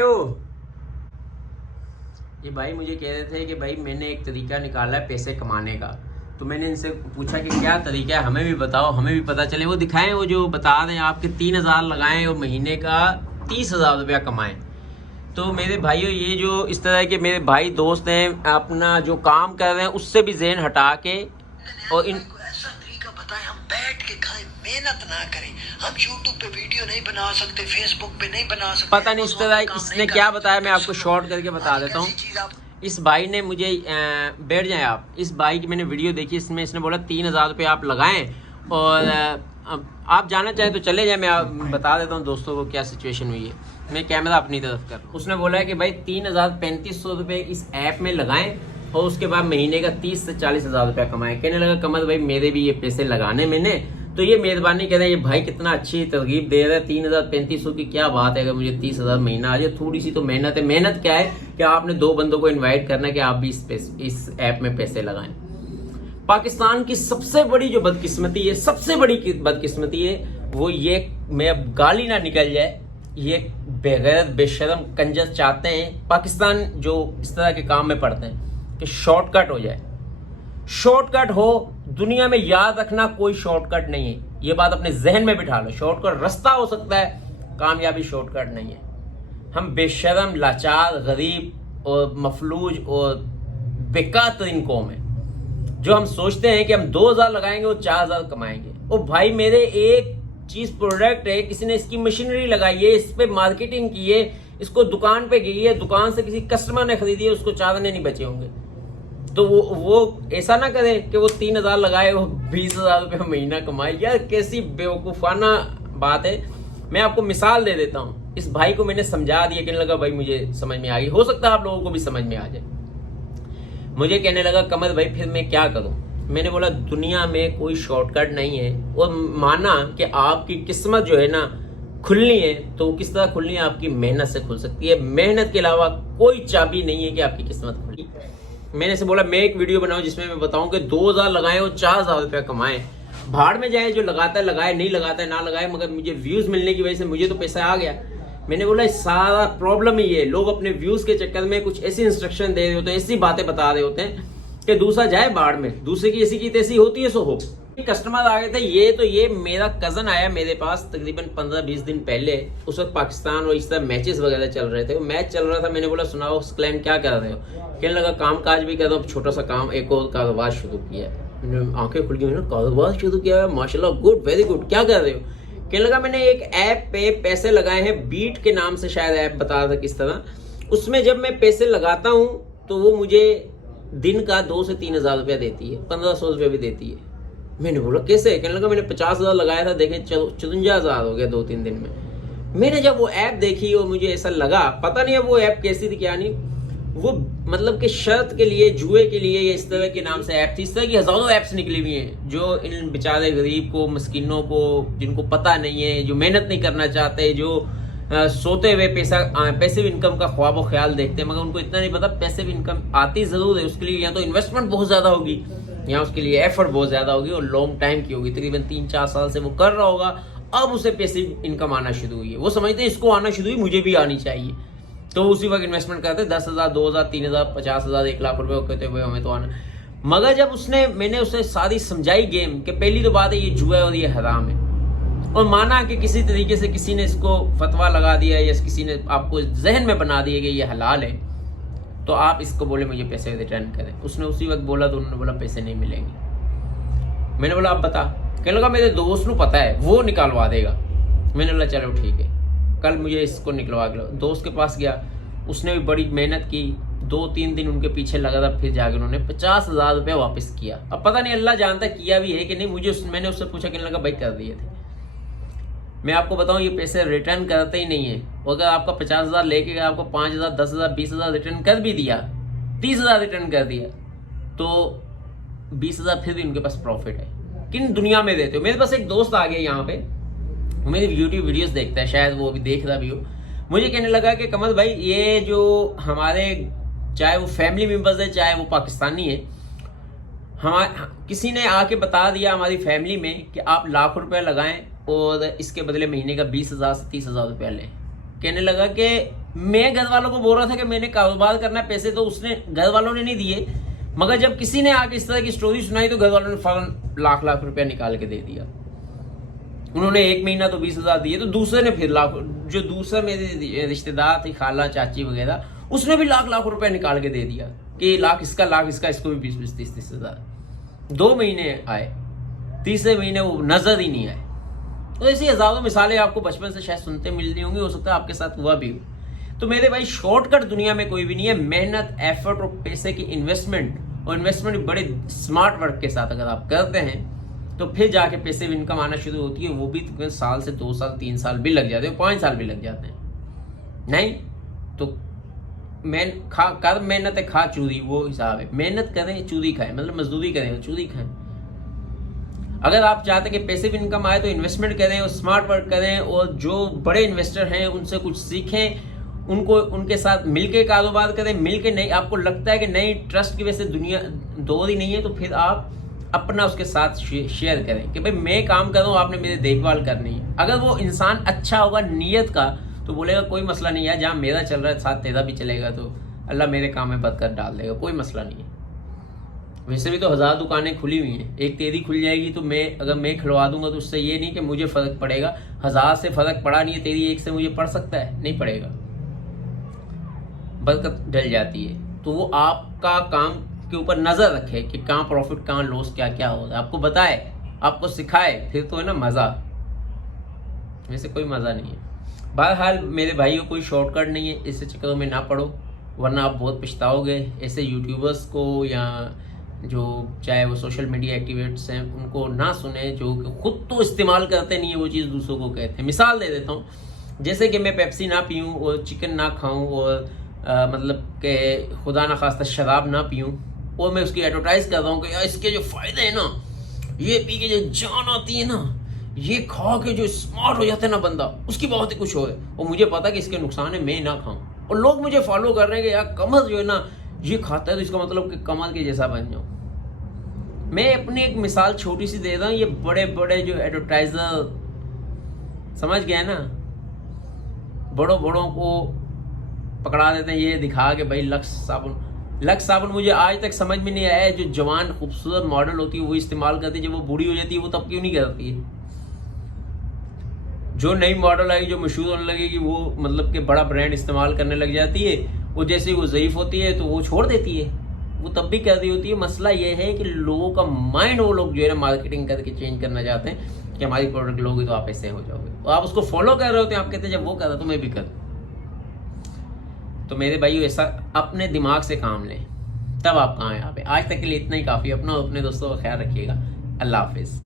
हो? ये भाई मुझे कह रहे थे कि भाई मैंने एक तरीका निकाला है पैसे कमाने का। तो मैंने इनसे पूछा कि क्या तरीका है, हमें भी बताओ, हमें भी पता चले। वो दिखाएं, वो जो बता दें आपके 3,000 लगाएं और महीने का 30,000 रुपया कमाएं। तो मेरे भाइयों, ये जो इस तरह के मेरे भाई दोस्त हैं, अपना जो काम कर रहे हैं उससे भी ज़हन हटा के और इन ऐसा तरीका बताएं हम बैठ के खाएं, मेहनत ना करें। हम यूट्यूब पे वीडियो नहीं बना सकते, फेसबुक पे नहीं बना सकते, पता नहीं इस तरह इसने क्या बताया, मैं आपको शॉर्ट करके बता देता हूँ। इस भाई ने मुझे बैठ जाए आप, इस भाई की मैंने वीडियो देखी, इसमें इसने बोला 3,000 रुपये आप लगाएं और आप जाना चाहें तो चले जाए। मैं बता देता हूँ दोस्तों को क्या सिचुएशन हुई है। मैं कैमरा अपनी तरफ कर, उसने बोला है कि भाई 3,3500 रुपये इस ऐप में लगाएं और उसके बाद महीने का 30 से 40,000 रुपया कमाएं। कहने लगा कमर भाई मेरे भी ये पैसे लगाने मैंने, तो ये मेहरबानी कह रहे हैं, ये भाई कितना अच्छी तरगीब दे रहा है। 3,3500 की क्या बात है, अगर मुझे 30,000 महीना आ जाए, थोड़ी सी तो मेहनत है। मेहनत क्या है कि आपने 2 बंदों को इन्वाइट करना है कि आप भी इस ऐप में पैसे लगाएं। पाकिस्तान की सबसे बड़ी जो बदकिस्मती है, सबसे बड़ी बदकिस्मती है वो ये, मैं अब गाली ना निकल जाए, ये बेगैरत बेशरम कंजर चाहते हैं पाकिस्तान जो इस तरह के काम में पड़ते हैं कि शॉर्टकट हो जाए। शॉर्टकट हो, दुनिया में याद रखना कोई शॉर्टकट नहीं है, ये बात अपने जहन में बिठा लो। शॉर्टकट रास्ता हो सकता है, कामयाबी शॉर्टकट नहीं है। हम बेशरम, लाचार, गरीब और मफलूज और बेकार तरीन कौम है जो हम सोचते हैं कि हम 2,000 लगाएंगे और 4,000 कमाएंगे। और भाई मेरे एक चीज प्रोडक्ट है, किसी ने इसकी मशीनरी लगाई है, इस पे मार्केटिंग की है, इसको दुकान पे गई है, दुकान से किसी कस्टमर ने खरीदी है, उसको 4 आने नहीं बचे होंगे। तो वो ऐसा ना करे कि वो 3,000 लगाए वो 20,000 रुपये महीना कमाए। यार कैसी बेवकूफ़ाना बात है। मैं आपको मिसाल दे देता हूँ। इस भाई को मैंने समझा दिया, कहने लगा भाई मुझे समझ में आ गई, हो सकता है आप लोगों को भी समझ में आ जाए। मुझे कहने लगा कमर भाई फिर मैं क्या करूँ। मैंने बोला दुनिया में कोई शॉर्टकट नहीं है, और माना कि आपकी किस्मत जो है ना खुलनी है, तो किस तरह खुलनी है, आपकी मेहनत से खुल सकती है। मेहनत के अलावा कोई चाबी नहीं है कि आपकी किस्मत खुली। मैंने से बोला मैं एक वीडियो बनाऊं जिसमें मैं बताऊं कि 2,000 लगाएं और 4,000 रुपया कमाएं। भाड़ में जाए, जो लगाता है लगाए, नहीं लगाता है ना लगाए, मगर मुझे व्यूज मिलने की वजह से मुझे तो पैसा आ गया। मैंने बोला सारा प्रॉब्लम ही है, लोग अपने व्यूज के चक्कर में कुछ ऐसी इंस्ट्रक्शन दे रहे होते हैं, ऐसी बातें बता रहे होते हैं कि दूसरा जाए बाढ़ में, दूसरे की ऐसी की तैसी होती है सो हो। कस्टमर आ गए थे, ये मेरा कजन आया मेरे पास तकरीबन 15-20 दिन पहले। उस वक्त पाकिस्तान और इस तरह मैचेस वगैरह चल रहे थे, मैच चल रहा था। मैंने बोला सुनाओ क्लाइंट क्या कर रहे हो। कहने लगा काम काज भी कर रहा हूँ, छोटा सा काम, एक और कारोबार शुरू किया है। मैंने आंखें खुल गई, कारोबार शुरू किया है, माशाल्लाह, गुड, वेरी गुड, क्या कर रहे हो। कहने लगा मैंने एक ऐप पे पैसे लगाए हैं, बीट के नाम से शायद ऐप बता रहा था किस तरह। उसमें जब मैं पैसे लगाता हूँ तो वो मुझे दिन का 2 से 3,000 रुपया देती है, 1,500 रुपया भी देती है। मैंने बोला कैसे। कहने लगा मैंने 50,000 लगाया था, देखें 54,000 हो गया 2-3 दिन में। मैंने जब वो ऐप देखी और मुझे ऐसा लगा, पता नहीं अब वो ऐप कैसी थी क्या नहीं, वो मतलब कि शर्त के लिए, जुए के लिए, या इस तरह के नाम से ऐप थी। इस तरह की हजारों ऐप्स निकली हुई हैं जो इन बेचारे गरीब को, मस्किनों को, जिनको पता नहीं है, जो मेहनत नहीं करना चाहते, जो सोते हुए पैसिव इनकम का ख्वाब और ख्याल देखते हैं, मगर उनको इतना नहीं पता पैसिव इनकम आती जरूर है। उसके लिए या तो इन्वेस्टमेंट बहुत ज्यादा होगी, या उसके लिए एफर्ट बहुत ज्यादा होगी और लॉन्ग टाइम की होगी। तकरीबन 3-4 साल से वो कर रहा होगा, अब उसे पैसिव इनकम आना शुरू हुई है। वो समझते हैं इसको आना शुरू हुई, मुझे भी आनी चाहिए, तो उसी वक्त इन्वेस्टमेंट करते 10,000, 2,000, 3,000, 50,000, 1,00,000 रुपए, कहते हुए हमें तो आना। मगर जब मैंने उसे सारी समझाई गेम कि पहली तो बात है ये जुआ है और ये हराम है, और माना कि किसी तरीके से किसी ने इसको फतवा लगा दिया या किसी ने आपको जहन में बना दिया कि ये हलाल है, तो आप इसको बोले मुझे पैसे रिटर्न करें। उसने उसी वक्त बोला तो उन्होंने बोला पैसे नहीं मिलेंगे। मैंने बोला आप बता। कहने लगा मेरे दोस्त को पता है, वो निकालवा देगा। मैंने बोला चलो ठीक है, कल मुझे इसको निकलवा के लो। दोस्त के पास गया, उसने भी बड़ी मेहनत की, 2-3 दिन उनके पीछे लगा था, फिर जाकर उन्होंने 50,000 रुपये वापस किया। अब पता नहीं अल्लाह जानता किया भी है कि नहीं, मैंने उससे पूछा, कहने लगा भाई कर दिए थे। मैं आपको बताऊं ये पैसे रिटर्न करते ही नहीं है। अगर आपका 50,000 लेके गया, आपको 5,000, 10,000, 20,000 रिटर्न कर भी दिया, 30,000 रिटर्न कर दिया, तो 20,000 फिर भी उनके पास प्रॉफिट है। किन दुनिया में देते हो। मेरे पास एक दोस्त आ गया यहाँ पे, मेरी यूट्यूब वीडियोस देखता है, शायद वो अभी देख रहा भी हो। मुझे कहने लगा कि कमल भाई ये जो हमारे, चाहे वो फैमिली मेंबर्स है चाहे वो पाकिस्तानी है, किसी ने आके बता दिया हमारी फैमिली में कि आप लाख रुपए लगाएं और इसके बदले महीने का 20,000 से 30,000 रुपया लें। कहने लगा कि मैं घर वालों को बोल रहा था कि मैंने कारोबार करना है, पैसे तो उसने घर वालों ने नहीं दिए, मगर जब किसी ने आके इस तरह की स्टोरी सुनाई तो घर वालों ने फौरन लाख लाख रुपया निकाल के दे दिया। उन्होंने 1 महीना तो 20,000 दिए, तो दूसरे ने फिर लाख, जो दूसरा मेरे रिश्तेदार थे, खाला चाची वगैरह, उसने भी लाख लाख रुपया निकाल के दे दिया कि लाख इसका, इसको भी 20-20, 30-30 हज़ार। 2 महीने आए, तीसरे महीने वो नजर ही नहीं आए। तो ऐसी हजारों मिसालें आपको बचपन से शायद सुनते मिल रही होंगी, हो सकता है आपके साथ हुआ भी हो। तो मेरे भाई, शॉर्टकट दुनिया में कोई भी नहीं है। मेहनत, एफर्ट और पैसे की इन्वेस्टमेंट, और इन्वेस्टमेंट बड़े स्मार्ट वर्क के साथ अगर आप करते हैं तो फिर जाके पैसे इनकम आना शुरू होती है। वो भी तकरीबन साल से 2 साल 3 साल भी लग जाते हैं, 5 साल भी लग जाते हैं। नहीं तो कर मेहनत है, खा चूरी, वो हिसाब है। मेहनत करें, चूरी खाएं, मतलब मजदूरी करें, चूरी खाएं। अगर आप चाहते हैं कि पैसिव इनकम आए तो इन्वेस्टमेंट करें और स्मार्ट वर्क करें, और जो बड़े इन्वेस्टर हैं उनसे कुछ सीखें, उनको उनके साथ मिलके कारोबार करें। मिलके नहीं, आपको लगता है कि नहीं ट्रस्ट की वजह से दुनिया दौड़ ही नहीं है, तो फिर आप अपना उसके साथ शेयर करें कि भाई मैं काम कर रहा हूँ, आपने मेरी देखभाल करनी है। अगर वो इंसान अच्छा होगा नीयत का तो बोलेगा कोई मसला नहीं है, जहाँ मेरा चल रहा है साथ तेरा भी चलेगा, तो अल्लाह मेरे काम में बरकत डाल देगा, कोई मसला नहीं है। वैसे भी तो 1000 दुकानें खुली हुई हैं, एक तेरी खुल जाएगी तो अगर मैं खुलवा दूंगा तो उससे ये नहीं कि मुझे फ़र्क पड़ेगा। 1000 से फ़र्क पड़ा नहीं है, तेरी एक से मुझे पड़ सकता है, नहीं पड़ेगा, बरकत डल जाती है। तो वो आपका काम के ऊपर नज़र रखे कि कहाँ प्रॉफिट, कहाँ लॉस, क्या क्या हो रहा है, आपको बताए, आपको सिखाए, फिर तो है ना मज़ा। वैसे कोई मज़ा नहीं है। बहरहाल मेरे भाइयों, कोई शॉर्टकट नहीं है, इससे चक्करों में ना पड़ो, वरना आप बहुत पछताओगे। ऐसे यूट्यूबर्स को या जो चाहे वो सोशल मीडिया एक्टिविस्ट्स हैं उनको ना सुने, जो खुद तो इस्तेमाल करते नहीं है वो चीज़, दूसरों को कहते हैं। मिसाल दे देता हूँ, जैसे कि मैं पेप्सी ना पीऊँ और चिकन ना खाऊँ और मतलब कि खुदा ना खास्ता शराब ना पीऊँ, और मैं उसकी एडवर्टाइज़ कर रहा हूँ कि यार इसके जो फ़ायदे हैं ना, ये पी के जो जान आती है ना, ये खा के जो स्मार्ट हो जाता है ना बंदा, उसकी बात ही कुछ हो है। और मुझे पता कि इसके नुकसान है, मैं ना खाऊं, और लोग मुझे फॉलो कर रहे हैं कि यार कमल जो है ना ये खाता है तो इसका मतलब कि कमल के जैसा बन जाऊं। मैं अपनी एक मिसाल छोटी सी दे रहा हूँ, ये बड़े बड़े जो एडवर्टाइजर, समझ गया ना, बड़ों को पकड़ा देते हैं, ये दिखा के भाई लक्स साबुन मुझे आज तक समझ में नहीं आया है, जो जवान खूबसूरत मॉडल होती है वो इस्तेमाल करती है, जब वो बूढ़ी हो जाती है वो तब क्यों नहीं करती है। जो नई मॉडल आएगी, जो मशहूर होने लगेगी, वो मतलब कि बड़ा ब्रांड इस्तेमाल करने लग जाती है, वो जैसे वो ज़ईफ़ होती है तो वो छोड़ देती है, वो तब भी कर रही होती है। मसला ये है कि लोगों का माइंड, वो लोग जो है ना मार्केटिंग करके चेंज करना चाहते हैं कि हमारी प्रोडक्ट लोगे तो आप ऐसे हो जाओगे, तो आप उसको फॉलो कर रहे होते हैं। आप कहते हैं जब वो कर रहा तो मैं भी कर। तो मेरे भाइयों, ऐसा अपने दिमाग से काम लें, तब आप कामयाब हैं। आज तक के लिए इतना ही काफ़ी। अपना और अपने दोस्तों का ख्याल रखिएगा। अल्लाह हाफिज़।